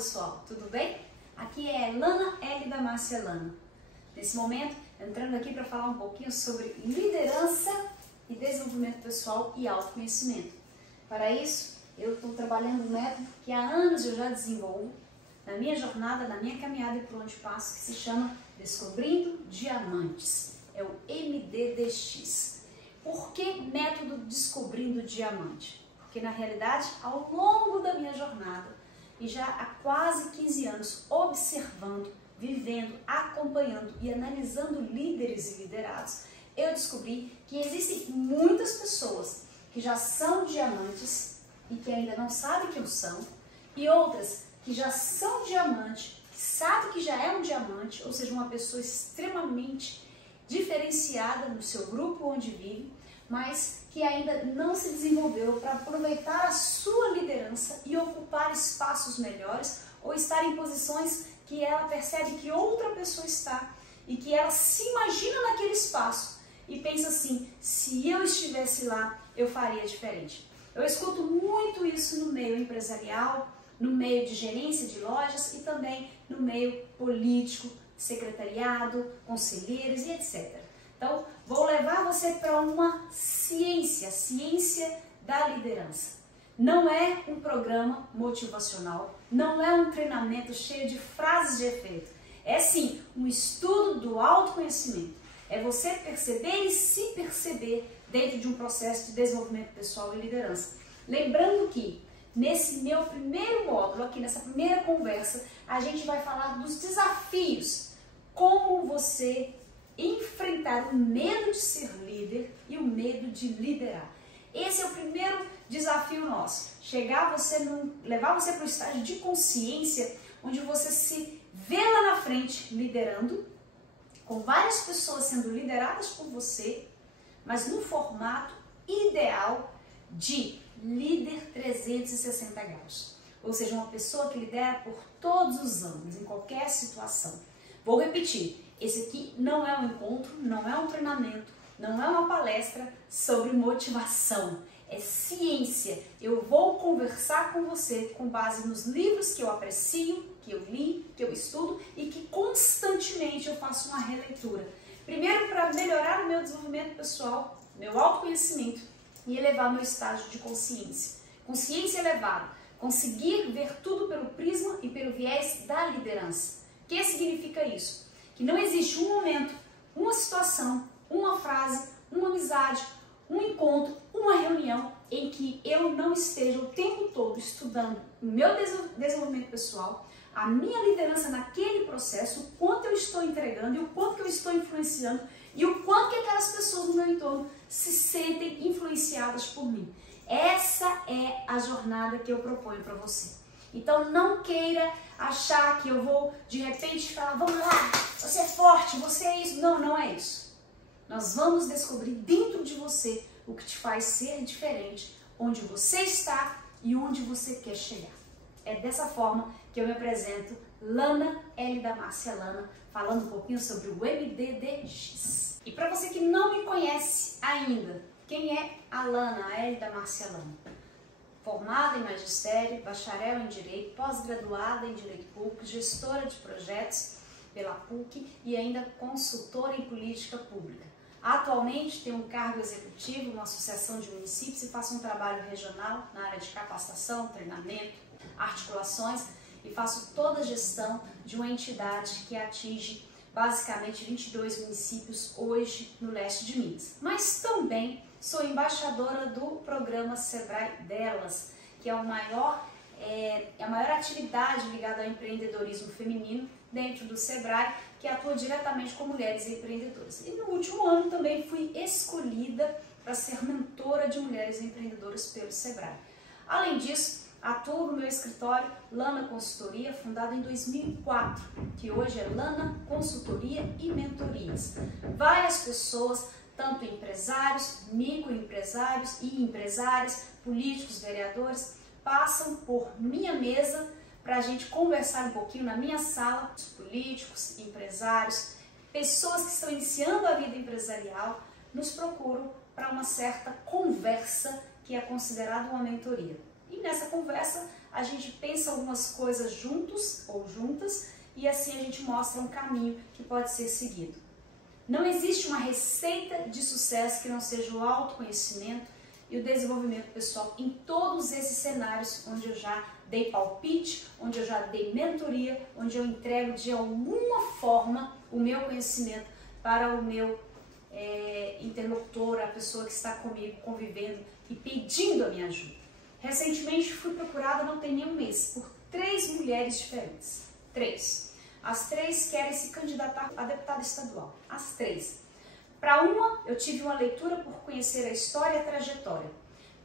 pessoal, tudo bem? Aqui é Lana L da Márcia Lana. Nesse momento, entrando aqui para falar um pouquinho sobre liderança e desenvolvimento pessoal e autoconhecimento. Para isso, eu estou trabalhando um método que há anos eu já desenvolvo na minha jornada, na minha caminhada e por onde passo, que se chama Descobrindo Diamantes. É o MDDX. Por que método Descobrindo Diamante? Porque na realidade, ao longo da minha jornada, e já há quase 15 anos observando, vivendo, acompanhando e analisando líderes e liderados, eu descobri que existem muitas pessoas que já são diamantes e que ainda não sabem que o são, e outras que já são diamante, que sabem que já é um diamante, ou seja, uma pessoa extremamente diferenciada no seu grupo onde vive, mas que ainda não se desenvolveu para aproveitar a sua liderança e ocupar espaços melhores ou estar em posições que ela percebe que outra pessoa está e que ela se imagina naquele espaço e pensa assim, se eu estivesse lá, eu faria diferente. Eu escuto muito isso no meio empresarial, no meio de gerência de lojas e também no meio político, secretariado, conselheiros e etc. Então, vou levar você para uma ciência, a ciência da liderança. Não é um programa motivacional, não é um treinamento cheio de frases de efeito. É sim um estudo do autoconhecimento. É você perceber e se perceber dentro de um processo de desenvolvimento pessoal e liderança. Lembrando que nesse meu primeiro módulo, aqui nessa primeira conversa, a gente vai falar dos desafios, como você enfrentar o medo de ser líder e o medo de liderar. Esse é o primeiro desafio nosso, levar você para o estágio de consciência, onde você se vê lá na frente liderando, com várias pessoas sendo lideradas por você, mas no formato ideal de líder 360 graus. Ou seja, uma pessoa que lidera por todos os ângulos, em qualquer situação. Vou repetir, esse aqui não é um encontro, não é um treinamento, não é uma palestra sobre motivação, é ciência. Eu vou conversar com você com base nos livros que eu aprecio, que eu li, que eu estudo e que constantemente eu faço uma releitura. Primeiro para melhorar o meu desenvolvimento pessoal, meu autoconhecimento e elevar meu estágio de consciência. Consciência elevada, conseguir ver tudo pelo prisma e pelo viés da liderança. O que significa isso? Que não existe um momento, uma situação, uma frase, uma amizade, um encontro, uma reunião em que eu não esteja o tempo todo estudando o meu desenvolvimento pessoal, a minha liderança naquele processo, o quanto eu estou entregando e o quanto que eu estou influenciando e o quanto que aquelas pessoas no meu entorno se sentem influenciadas por mim. Essa é a jornada que eu proponho para você. Então não queira achar que eu vou de repente falar, vamos lá, você é forte, você é isso. Não, não é isso. Nós vamos descobrir dentro de você o que te faz ser diferente, onde você está e onde você quer chegar. É dessa forma que eu me apresento, Lana L da Márcia Lana, falando um pouquinho sobre o MDDX. E para você que não me conhece ainda, quem é a Lana, a L da Márcia Lana? Formada em magistério, bacharel em direito, pós-graduada em direito público, gestora de projetos pela PUC e ainda consultora em política pública. Atualmente tenho um cargo executivo numa associação de municípios e faço um trabalho regional na área de capacitação, treinamento, articulações e faço toda a gestão de uma entidade que atinge basicamente 22 municípios hoje no leste de Minas. Mas também sou embaixadora do programa Sebrae Delas, que é a maior atividade ligada ao empreendedorismo feminino dentro do Sebrae, que atua diretamente com mulheres empreendedoras. E no último ano também fui escolhida para ser mentora de mulheres empreendedoras pelo Sebrae. Além disso, atuo no meu escritório Lana Consultoria, fundado em 2004, que hoje é Lana Consultoria e Mentorias. Várias pessoas, tanto empresários, microempresários e empresárias, políticos, vereadores, passam por minha mesa para a gente conversar um pouquinho na minha sala, os políticos, empresários, pessoas que estão iniciando a vida empresarial, nos procuram para uma certa conversa que é considerada uma mentoria. E nessa conversa a gente pensa algumas coisas juntos ou juntas e assim a gente mostra um caminho que pode ser seguido. Não existe uma receita de sucesso que não seja o autoconhecimento e o desenvolvimento pessoal em todos esses cenários onde eu já dei palpite, onde eu já dei mentoria, onde eu entrego de alguma forma o meu conhecimento para o meu interlocutor, a pessoa que está comigo convivendo e pedindo a minha ajuda. Recentemente fui procurada, não tem nem um mês, por 3 mulheres diferentes. 3. As 3 querem se candidatar a deputada estadual. As 3. Para uma, eu tive uma leitura por conhecer a história e a trajetória.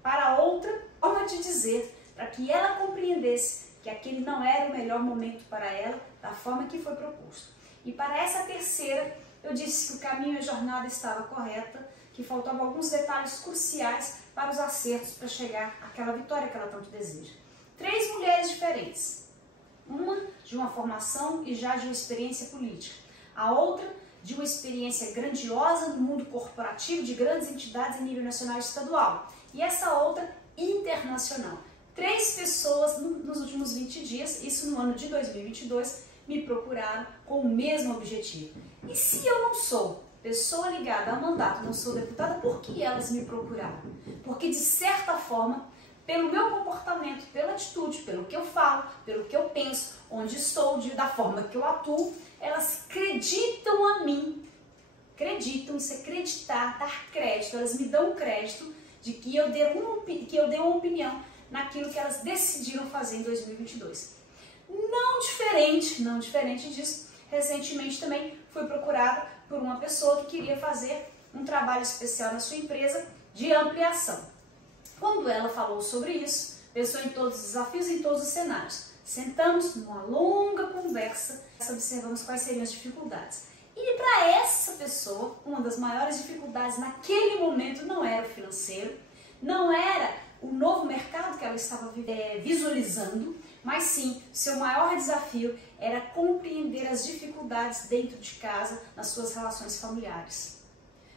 Para a outra, forma de dizer, para que ela compreendesse que aquele não era o melhor momento para ela, da forma que foi proposto. E para essa terceira, eu disse que o caminho e a jornada estava correta, que faltavam alguns detalhes cruciais para os acertos para chegar àquela vitória que ela tanto deseja. 3 mulheres diferentes. Uma de uma formação e já de uma experiência política. A outra de uma experiência grandiosa no mundo corporativo de grandes entidades a nível nacional e estadual. E essa outra internacional. 3 pessoas nos últimos 20 dias, isso no ano de 2022, me procuraram com o mesmo objetivo. E se eu não sou pessoa ligada a mandato, não sou deputada, por que elas me procuraram? Porque de certa forma, pelo meu comportamento, pela atitude, pelo que eu falo, pelo que eu penso, onde estou, da forma que eu atuo, elas acreditam a mim, acreditam, isso é acreditar, dar crédito, elas me dão crédito de que eu dei uma opinião naquilo que elas decidiram fazer em 2022. Não diferente disso, recentemente também fui procurada por uma pessoa que queria fazer um trabalho especial na sua empresa de ampliação. Quando ela falou sobre isso, pensou em todos os desafios e em todos os cenários. Sentamos numa longa conversa, observamos quais seriam as dificuldades. E para essa pessoa, uma das maiores dificuldades naquele momento não era o financeiro, não era o novo mercado que ela estava visualizando, mas sim, seu maior desafio era compreender as dificuldades dentro de casa, nas suas relações familiares.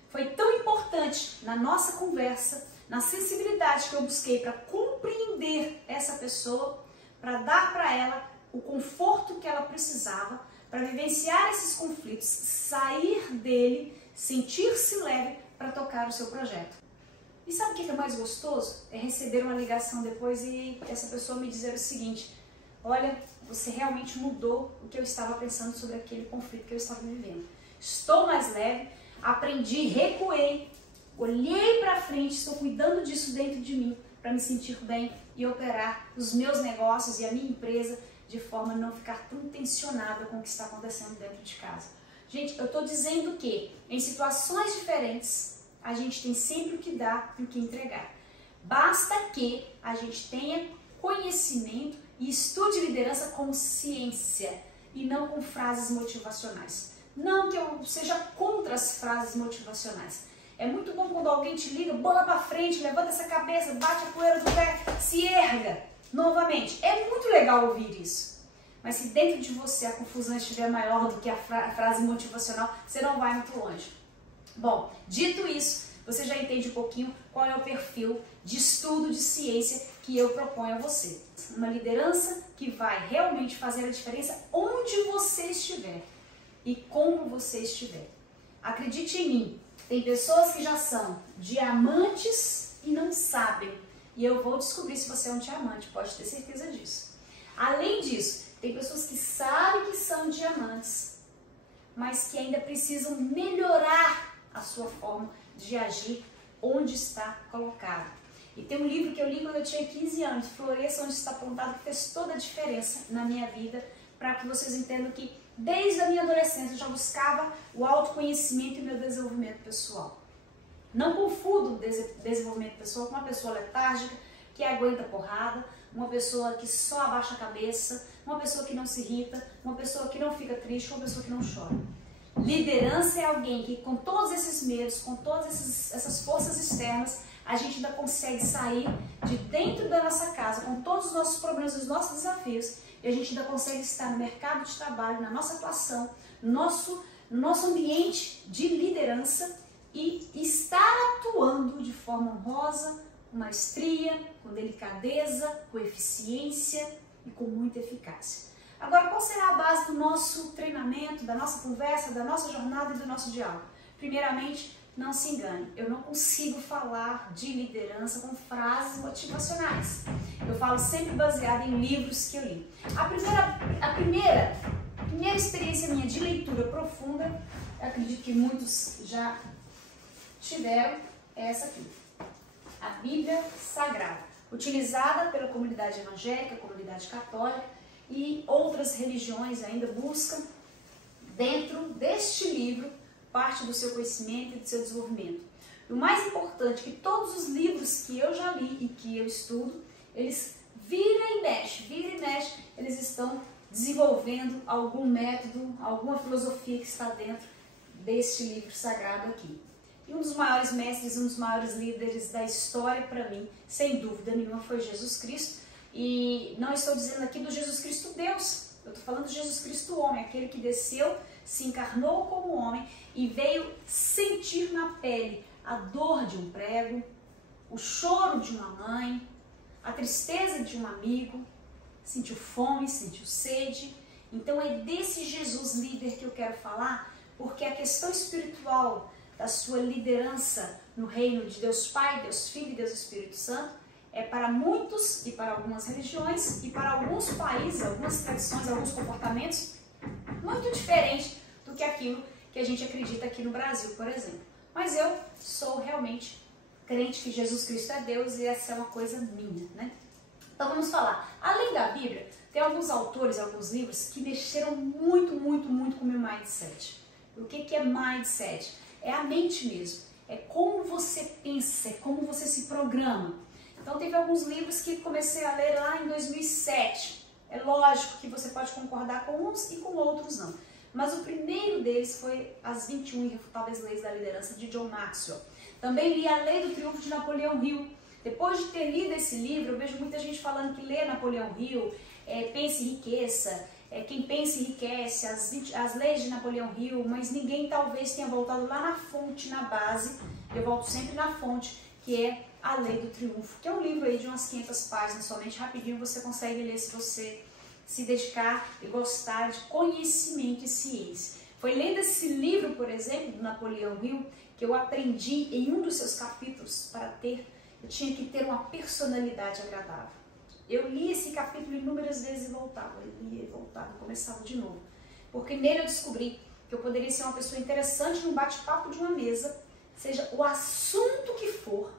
Foi tão importante na nossa conversa, na sensibilidade que eu busquei para compreender essa pessoa, para dar para ela o conforto que ela precisava, para vivenciar esses conflitos, sair dele, sentir-se leve para tocar o seu projeto. E sabe o que é mais gostoso? É receber uma ligação depois e essa pessoa me dizer o seguinte: olha, você realmente mudou o que eu estava pensando sobre aquele conflito que eu estava vivendo. Estou mais leve, aprendi, recuei, olhei para frente, estou cuidando disso dentro de mim para me sentir bem e operar os meus negócios e a minha empresa de forma a não ficar tão tensionada com o que está acontecendo dentro de casa. Gente, eu estou dizendo que em situações diferentes a gente tem sempre o que dar e o que entregar. Basta que a gente tenha conhecimento e estude liderança como ciência e não com frases motivacionais. Não que eu seja contra as frases motivacionais. É muito bom quando alguém te liga, bola pra frente, levanta essa cabeça, bate a poeira do pé, se erga novamente. É muito legal ouvir isso. Mas se dentro de você a confusão estiver maior do que a frase motivacional, você não vai muito longe. Bom, dito isso, você já entende um pouquinho qual é o perfil de estudo de ciência que eu proponho a você. Uma liderança que vai realmente fazer a diferença onde você estiver e como você estiver. Acredite em mim, tem pessoas que já são diamantes e não sabem. E eu vou descobrir se você é um diamante, pode ter certeza disso. Além disso, tem pessoas que sabem que são diamantes, mas que ainda precisam melhorar a sua forma de agir onde está colocado. E tem um livro que eu li quando eu tinha 15 anos, Floresça Onde Está Plantado, que fez toda a diferença na minha vida, para que vocês entendam que desde a minha adolescência eu já buscava o autoconhecimento e o meu desenvolvimento pessoal. Não confundo o desenvolvimento pessoal com uma pessoa letárgica, que aguenta porrada, uma pessoa que só abaixa a cabeça, uma pessoa que não se irrita, uma pessoa que não fica triste, uma pessoa que não chora. Liderança é alguém que com todos esses medos, com todas essas forças externas, a gente ainda consegue sair de dentro da nossa casa, com todos os nossos problemas, os nossos desafios, e a gente ainda consegue estar no mercado de trabalho, na nossa atuação, no nosso ambiente de liderança e estar atuando de forma honrosa, com maestria, com delicadeza, com eficiência e com muita eficácia. Agora, qual será a base do nosso treinamento, da nossa conversa, da nossa jornada e do nosso diálogo? Primeiramente, não se engane, eu não consigo falar de liderança com frases motivacionais. Eu falo sempre baseado em livros que eu li. A primeira experiência minha de leitura profunda, eu acredito que muitos já tiveram, é essa aqui. A Bíblia Sagrada, utilizada pela comunidade evangélica, comunidade católica e outras religiões ainda buscam, dentro deste livro, parte do seu conhecimento e do seu desenvolvimento. E o mais importante, que todos os livros que eu já li e que eu estudo, eles vira e mexe, eles estão desenvolvendo algum método, alguma filosofia que está dentro deste livro sagrado aqui. E um dos maiores mestres, um dos maiores líderes da história para mim, sem dúvida nenhuma, foi Jesus Cristo. E não estou dizendo aqui do Jesus Cristo Deus, eu estou falando de Jesus Cristo homem, aquele que desceu, se encarnou como homem e veio sentir na pele a dor de um prego, o choro de uma mãe, a tristeza de um amigo, sentiu fome, sentiu sede. Então é desse Jesus líder que eu quero falar, porque a questão espiritual da sua liderança no reino de Deus Pai, Deus Filho e Deus Espírito Santo é para muitos e para algumas religiões e para alguns países, algumas tradições, alguns comportamentos muito diferente do que aquilo que a gente acredita aqui no Brasil, por exemplo. Mas eu sou realmente crente que Jesus Cristo é Deus e essa é uma coisa minha, né? Então vamos falar. Além da Bíblia, tem alguns autores, alguns livros que mexeram muito com o meu mindset. O que é mindset? É a mente mesmo. É como você pensa, é como você se programa. Então teve alguns livros que comecei a ler lá em 2007. É lógico que você pode concordar com uns e com outros não. Mas o primeiro deles foi As 21 Irrefutáveis Leis da Liderança, de John Maxwell. Também li A Lei do Triunfo, de Napoleão Hill. Depois de ter lido esse livro, eu vejo muita gente falando que lê Napoleão Hill, Pense e Enriqueça, Quem Pensa Enriquece, as leis de Napoleão Hill, mas ninguém talvez tenha voltado lá na fonte, na base. Eu volto sempre na fonte, que é A Lei do Triunfo, que é um livro aí de umas 500 páginas, somente rapidinho você consegue ler se você se dedicar e gostar de conhecimento e ciência. Foi lendo esse livro, por exemplo, do Napoleão Hill, que eu aprendi em um dos seus capítulos eu tinha que ter uma personalidade agradável. Eu li esse capítulo inúmeras vezes e voltava, lia e voltava, começava de novo. Porque nele eu descobri que eu poderia ser uma pessoa interessante num bate-papo de uma mesa, seja o assunto que for,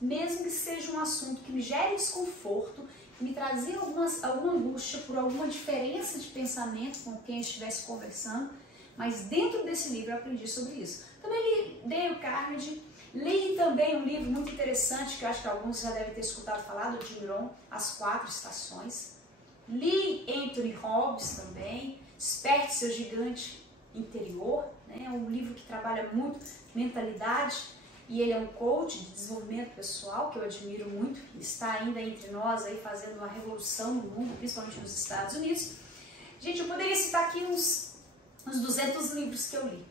mesmo que seja um assunto que me gere desconforto, que me trazia alguma angústia por alguma diferença de pensamento com quem eu estivesse conversando, mas dentro desse livro eu aprendi sobre isso. Também li Dale Carnegie, li também um livro muito interessante, que eu acho que alguns já devem ter escutado falar, do Jim Rohn, As 4 Estações. Li Anthony Robbins também, Desperte Seu Gigante Interior, né? É um livro que trabalha muito mentalidade, e ele é um coach de desenvolvimento pessoal, que eu admiro muito, está ainda entre nós aí fazendo uma revolução no mundo, principalmente nos Estados Unidos. Gente, eu poderia citar aqui uns 200 livros que eu li,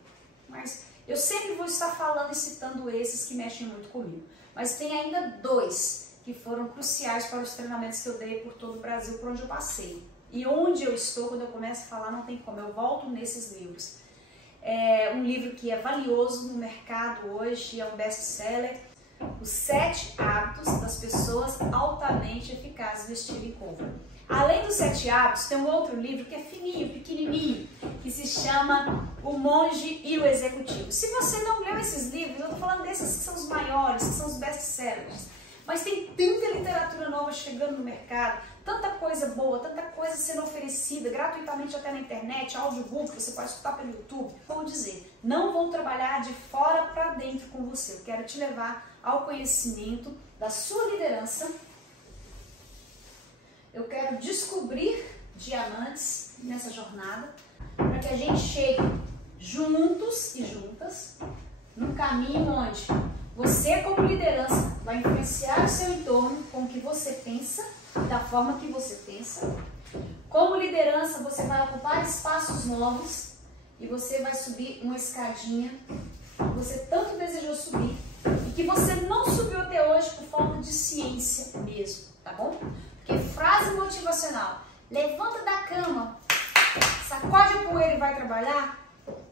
mas eu sempre vou estar falando e citando esses que mexem muito comigo. Mas tem ainda 2 que foram cruciais para os treinamentos que eu dei por todo o Brasil, por onde eu passei. E onde eu estou, quando eu começo a falar, não tem como, eu volto nesses livros. É um livro que é valioso no mercado hoje, é um best-seller, Os 7 Hábitos das Pessoas Altamente Eficazes, do Stephen Covey. Além dos 7 Hábitos, tem um outro livro que é fininho, pequenininho, que se chama O Monge e o Executivo. Se você não leu esses livros, eu estou falando desses que são os maiores, que são os best-sellers, mas tem tanta literatura nova chegando no mercado, tanta coisa boa, tanta coisa sendo oferecida gratuitamente até na internet, audiobook, você pode escutar pelo YouTube. Vou dizer, não vou trabalhar de fora para dentro com você, eu quero te levar ao conhecimento da sua liderança. Eu quero descobrir diamantes nessa jornada, para que a gente chegue juntos e juntas num caminho onde você, como liderança, vai influenciar o seu entorno com o que você pensa, da forma que você pensa. Como liderança, você vai ocupar espaços novos e você vai subir uma escadinha que você tanto desejou subir e que você não subiu até hoje por falta de ciência mesmo, tá bom? Porque frase motivacional, levanta da cama, sacode a poeira e vai trabalhar,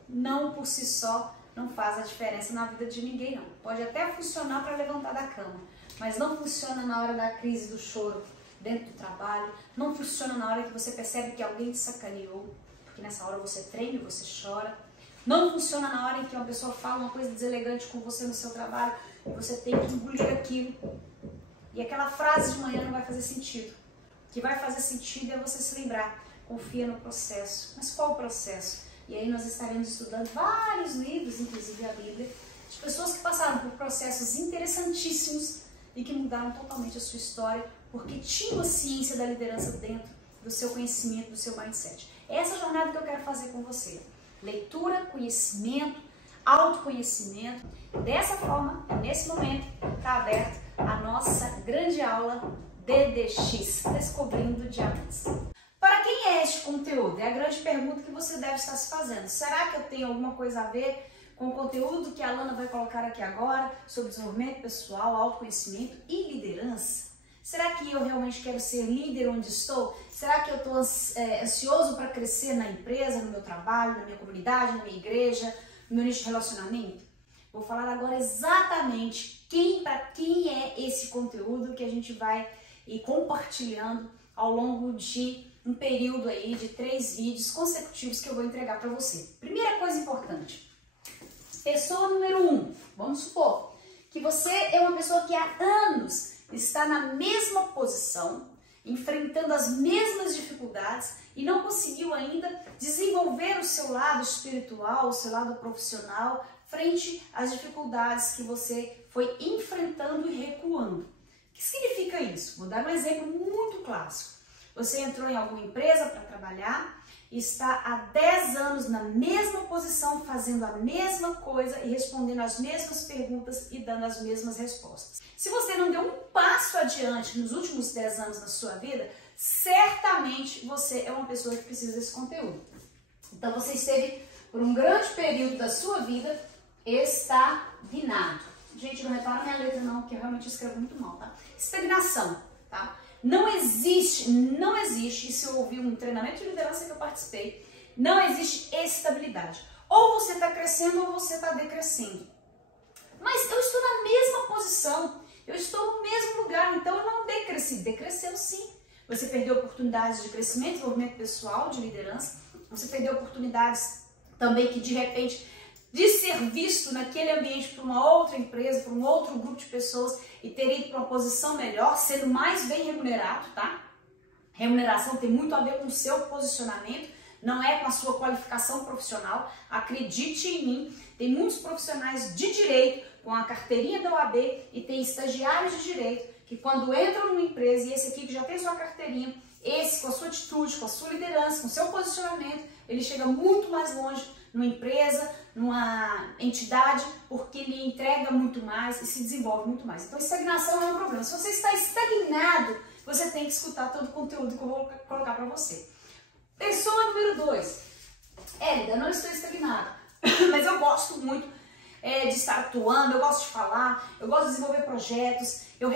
não por si só não faz a diferença na vida de ninguém, não. Pode até funcionar para levantar da cama, mas não funciona na hora da crise do choro dentro do trabalho, não funciona na hora que você percebe que alguém te sacaneou, porque nessa hora você treme, você chora. Não funciona na hora em que uma pessoa fala uma coisa deselegante com você no seu trabalho e você tem que engolir aquilo. E aquela frase de manhã não vai fazer sentido. O que vai fazer sentido é você se lembrar, confia no processo. Mas qual o processo? E aí nós estaremos estudando vários livros, inclusive a Bíblia, de pessoas que passaram por processos interessantíssimos e que mudaram totalmente a sua história, porque tinham a ciência da liderança dentro do seu conhecimento, do seu mindset. É essa jornada que eu quero fazer com você. Leitura, conhecimento, autoconhecimento. Dessa forma, nesse momento, está aberta a nossa grande aula DDX, Descobrindo Diamantes. Para quem é este conteúdo? É a grande pergunta que você deve estar se fazendo. Será que eu tenho alguma coisa a ver com o conteúdo que a Alana vai colocar aqui agora sobre desenvolvimento pessoal, autoconhecimento e liderança? Será que eu realmente quero ser líder onde estou? Será que eu estou ansioso para crescer na empresa, no meu trabalho, na minha comunidade, na minha igreja, no meu nicho de relacionamento? Vou falar agora exatamente para quem é esse conteúdo que a gente vai ir compartilhando ao longo de um período aí de 3 vídeos consecutivos que eu vou entregar para você. Primeira coisa importante, pessoa número 1, vamos supor que você é uma pessoa que há anos está na mesma posição, enfrentando as mesmas dificuldades e não conseguiu ainda desenvolver o seu lado espiritual, o seu lado profissional, frente às dificuldades que você foi enfrentando e recuando. O que significa isso? Vou dar um exemplo muito clássico. Você entrou em alguma empresa para trabalhar e está há 10 anos na mesma posição, fazendo a mesma coisa e respondendo as mesmas perguntas e dando as mesmas respostas. Se você não deu um passo adiante nos últimos 10 anos da sua vida, certamente você é uma pessoa que precisa desse conteúdo. Então você esteve por um grande período da sua vida estagnado. Gente, não repara minha letra não, porque eu realmente escrevo muito mal, tá? Estagnação, tá? Não existe, e se eu ouvir um treinamento de liderança que eu participei, não existe estabilidade. Ou você está crescendo ou você está decrescendo. Mas eu estou na mesma posição, eu estou no mesmo lugar, então eu não decresci. Decresceu sim. Você perdeu oportunidades de crescimento, desenvolvimento pessoal, de liderança. Você perdeu oportunidades também que de repente de ser visto naquele ambiente por uma outra empresa, por um outro grupo de pessoas e ter ido para uma posição melhor, sendo mais bem remunerado, tá? Remuneração tem muito a ver com o seu posicionamento, não é com a sua qualificação profissional. Acredite em mim, tem muitos profissionais de direito com a carteirinha da OAB e tem estagiários de direito que quando entram numa empresa, e esse aqui que já tem sua carteirinha, esse com a sua atitude, com a sua liderança, com o seu posicionamento, ele chega muito mais longe numa empresa, numa entidade, porque ele entrega muito mais e se desenvolve muito mais. Então, estagnação é um problema. Se você está estagnado, você tem que escutar todo o conteúdo que eu vou colocar para você. Pessoa número 2. Élida, eu não estou estagnada, mas eu gosto muito de estar atuando, eu gosto de falar, eu gosto de desenvolver projetos, eu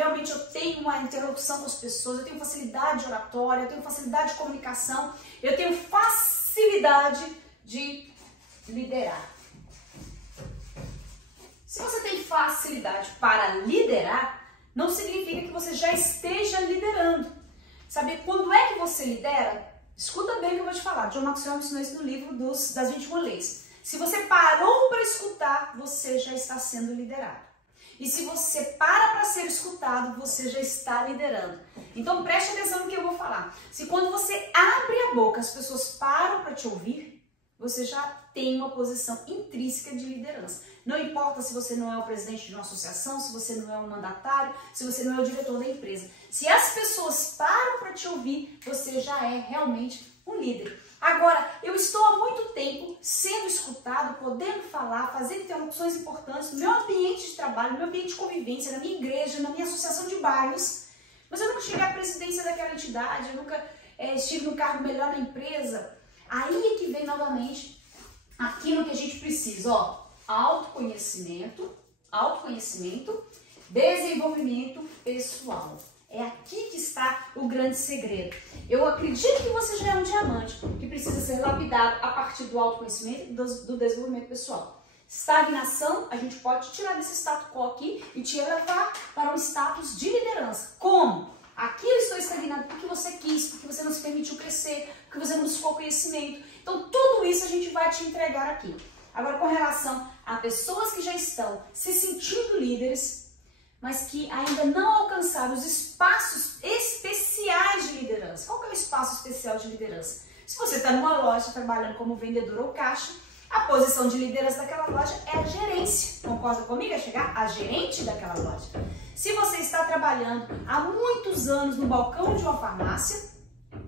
tenho uma interlocução com as pessoas, eu tenho facilidade de oratória, eu tenho facilidade de comunicação, eu tenho facilidade de liderar. Se você tem facilidade para liderar, não significa que você já esteja liderando. Sabe quando é que você lidera? Escuta bem o que eu vou te falar. John Maxwell ensinou isso no livro das 21 leis. Se você parou para escutar, você já está sendo liderado. E se você para ser escutado, você já está liderando. Então preste atenção no que eu vou falar. Se quando você abre a boca, as pessoas param para te ouvir, você já tem uma posição intrínseca de liderança. Não importa se você não é o presidente de uma associação, se você não é um mandatário, se você não é o diretor da empresa. Se as pessoas param para te ouvir, você já é realmente um líder. Agora, eu estou há muito tempo sendo escutado, podendo falar, fazendo interlocuções importantes no meu ambiente de trabalho, no meu ambiente de convivência, na minha igreja, na minha associação de bairros, mas eu nunca cheguei à presidência daquela entidade, eu nunca estive num cargo melhor na empresa. Aí é que vem novamente aquilo que a gente precisa, ó, autoconhecimento autoconhecimento, desenvolvimento pessoal. É aqui que está o grande segredo. Eu acredito que você já é um diamante que precisa ser lapidado a partir do autoconhecimento e do desenvolvimento pessoal. Estagnação, a gente pode tirar desse status quo aqui e te levar para um status de liderança. Como? Aqui eu estou estagnado porque você quis, porque você não se permitiu crescer, porque você não buscou conhecimento. Então tudo isso a gente vai te entregar aqui. Agora, com relação a pessoas que já estão se sentindo líderes, mas que ainda não alcançaram os espaços especiais de liderança. Qual que é o espaço especial de liderança? Se você está numa loja trabalhando como vendedor ou caixa, a posição de liderança daquela loja é a gerência. Concorda comigo? É chegar a gerente daquela loja. Se você está trabalhando há muitos anos no balcão de uma farmácia,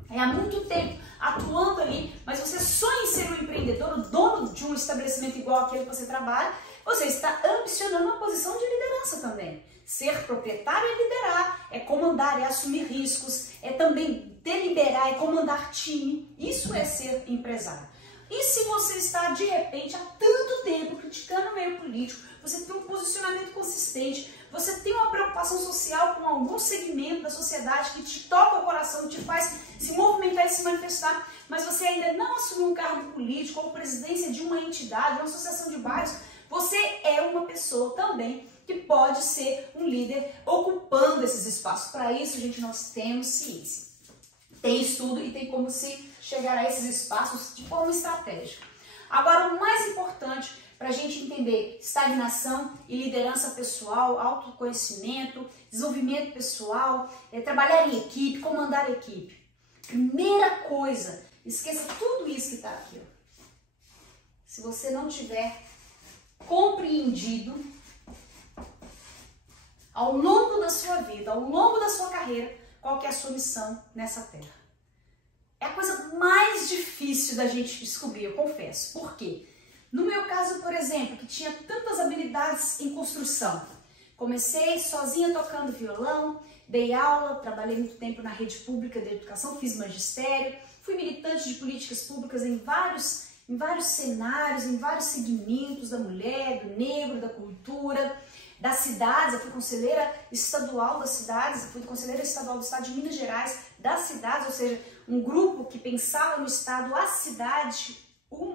há muito tempo atuando ali, mas você sonha em ser um empreendedor, o dono de um estabelecimento igual àquele que você trabalha, você está ambicionando uma posição de liderança também. Ser proprietário é liderar, é comandar, é assumir riscos, é também deliberar, é comandar time. Isso é ser empresário. E se você está, de repente, há tanto tempo criticando o meio político, você tem um posicionamento consistente, você tem uma preocupação social com algum segmento da sociedade que te toca o coração, te faz se movimentar e se manifestar, mas você ainda não assumiu um cargo político ou presidência de uma entidade, uma associação de bairros, você é uma pessoa também que pode ser um líder ocupando esses espaços. Para isso, gente, nós temos ciência. Tem estudo e tem como se chegar a esses espaços de forma estratégica. Agora, o mais importante para a gente entender estagnação e liderança pessoal, autoconhecimento, desenvolvimento pessoal, trabalhar em equipe, comandar a equipe. Primeira coisa, esqueça tudo isso que está aqui. Ó. Se você não tiver compreendido ao longo da sua vida, ao longo da sua carreira, qual que é a sua missão nessa terra. É a coisa mais difícil da gente descobrir, eu confesso. Por quê? No meu caso, por exemplo, que tinha tantas habilidades em construção, comecei sozinha tocando violão, dei aula, trabalhei muito tempo na rede pública de educação, fiz magistério, fui militante de políticas públicas em vários cenários, em vários segmentos da mulher, do negro, da cultura, das cidades. Eu fui conselheira estadual das cidades, fui conselheira estadual do estado de Minas Gerais, das cidades, ou seja, um grupo que pensava no estado, a cidade,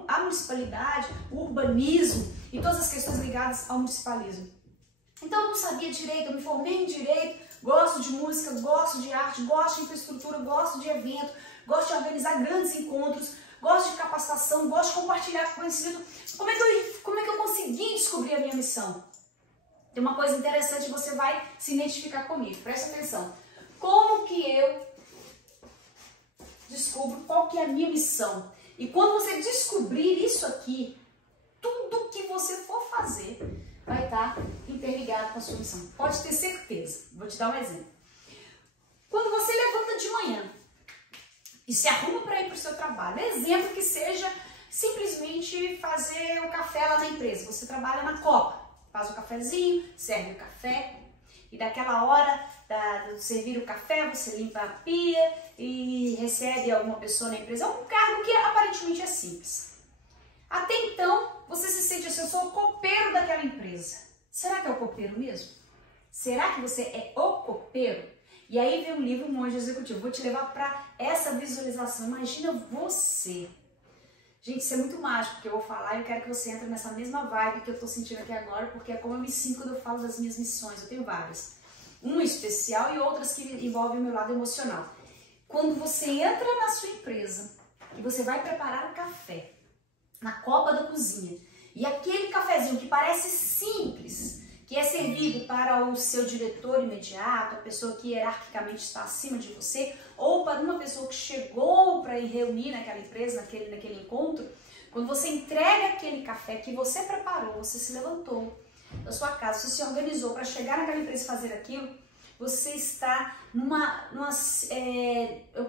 a municipalidade, o urbanismo e todas as questões ligadas ao municipalismo. Então eu não sabia direito, eu me formei em direito, gosto de música, gosto de arte, gosto de infraestrutura, gosto de evento, gosto de organizar grandes encontros, gosto de capacitação, gosto de compartilhar conhecimento. Como é que eu consegui descobrir a minha missão? Tem uma coisa interessante, você vai se identificar comigo, presta atenção. Como que eu descubro qual que é a minha missão? E quando você descobrir isso aqui, tudo que você for fazer vai estar interligado com a sua missão. Pode ter certeza. Vou te dar um exemplo. Quando você levanta de manhã e se arruma para ir para o seu trabalho, exemplo que seja simplesmente fazer o café lá na empresa. Você trabalha na Copa, faz o cafezinho, serve o café e daquela hora de servir o café, você limpa a pia e recebe alguma pessoa na empresa. É um cargo que aparentemente é simples. Até então, você se sente assim, eu sou o copeiro daquela empresa. Será que é o copeiro mesmo? Será que você é o copeiro? E aí vem um livro, Monge Executivo. Vou te levar para essa visualização. Imagina você. Gente, isso é muito mágico, porque eu vou falar e eu quero que você entre nessa mesma vibe que eu estou sentindo aqui agora, porque é como eu me sinto quando eu falo das minhas missões. Eu tenho várias. Uma especial e outras que envolvem o meu lado emocional. Quando você entra na sua empresa e você vai preparar o café na copa da cozinha, e aquele cafezinho que parece simples, que é servido para o seu diretor imediato, a pessoa que hierarquicamente está acima de você, ou para uma pessoa que chegou para ir reunir naquela empresa, naquele encontro, quando você entrega aquele café que você preparou, você se levantou da sua casa, você se organizou para chegar naquela empresa e fazer aquilo, você está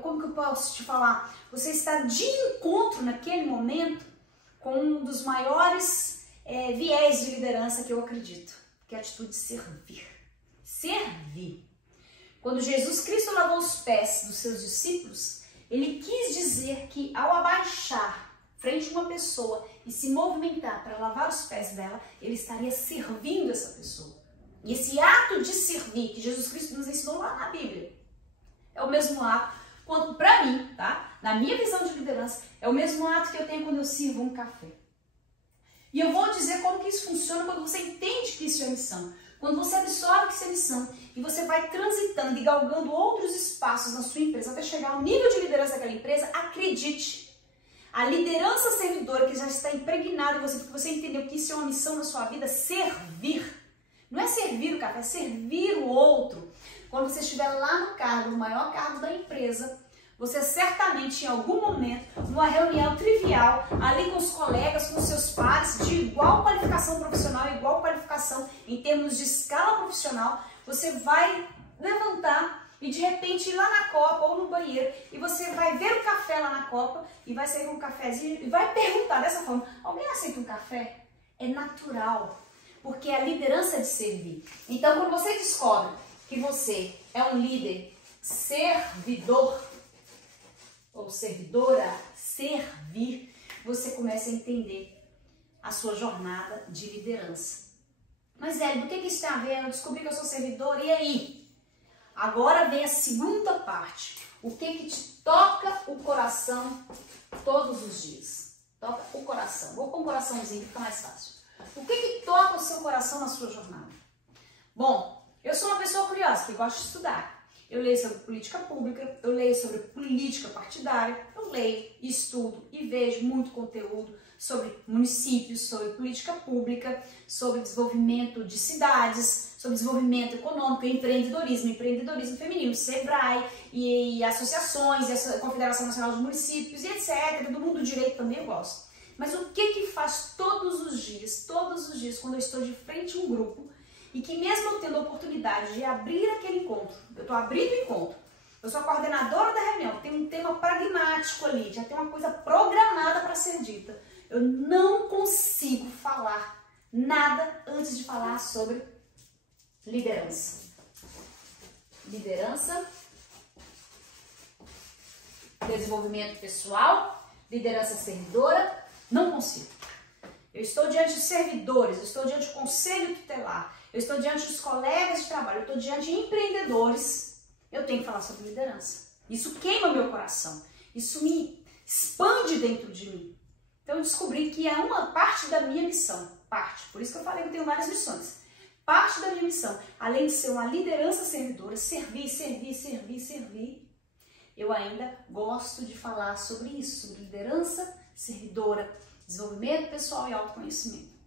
como que eu posso te falar? Você está de encontro naquele momento com um dos maiores viés de liderança que eu acredito, que é a atitude de servir. Servir. Quando Jesus Cristo lavou os pés dos seus discípulos, ele quis dizer que ao abaixar frente de uma pessoa e se movimentar para lavar os pés dela, ele estaria servindo essa pessoa. E esse ato de servir, que Jesus Cristo nos ensinou lá na Bíblia, é o mesmo ato quando, para mim, tá? Na minha visão de liderança, é o mesmo ato que eu tenho quando eu sirvo um café. E eu vou dizer como que isso funciona quando você entende que isso é missão. Quando você absorve que isso é missão e você vai transitando e galgando outros espaços na sua empresa até chegar ao nível de liderança daquela empresa, acredite, a liderança servidora que já está impregnada em você, porque você entendeu que isso é uma missão na sua vida, servir. Não é servir o café, é servir o outro. Quando você estiver lá no cargo, no maior cargo da empresa, você certamente em algum momento, numa reunião trivial, ali com os colegas, com seus pares, de igual qualificação profissional, igual qualificação em termos de escala profissional, você vai levantar e de repente ir lá na copa ou no banheiro e você vai ver o café lá na copa e vai sair um cafezinho e vai perguntar dessa forma, alguém aceita um café? É natural, porque é a liderança de servir. Então, quando você descobre que você é um líder servidor, ou servidora, servir, você começa a entender a sua jornada de liderança. Mas, Hélio, do que isso tem a ver? Eu descobri que eu sou servidora, e aí? Agora vem a segunda parte. O que te toca o coração todos os dias? Toca o coração. Vou com um coraçãozinho, fica mais fácil. O que toca o seu coração na sua jornada? Bom, eu sou uma pessoa curiosa, que gosta de estudar. Eu leio sobre política pública, eu leio sobre política partidária, eu leio, estudo e vejo muito conteúdo sobre municípios, sobre política pública, sobre desenvolvimento de cidades, sobre desenvolvimento econômico, empreendedorismo feminino, SEBRAE e associações, e a Confederação Nacional de Municípios e etc. Do mundo do direito também eu gosto. Mas o que faz todos os dias, quando eu estou de frente a um grupo, e que mesmo eu tendo a oportunidade de abrir aquele encontro, eu estou abrindo o encontro, eu sou a coordenadora da reunião, tem um tema pragmático ali, já tem uma coisa programada para ser dita, eu não consigo falar nada antes de falar sobre liderança. Liderança, desenvolvimento pessoal, liderança servidora, não consigo. Eu estou diante de servidores, eu estou diante do conselho tutelar, eu estou diante dos colegas de trabalho, eu estou diante de empreendedores, eu tenho que falar sobre liderança. Isso queima meu coração, isso me expande dentro de mim. Então eu descobri que é uma parte da minha missão, por isso que eu falei que eu tenho várias missões. Parte da minha missão, além de ser uma liderança servidora, servir, eu ainda gosto de falar sobre isso, sobre liderança servidora, desenvolvimento pessoal e autoconhecimento.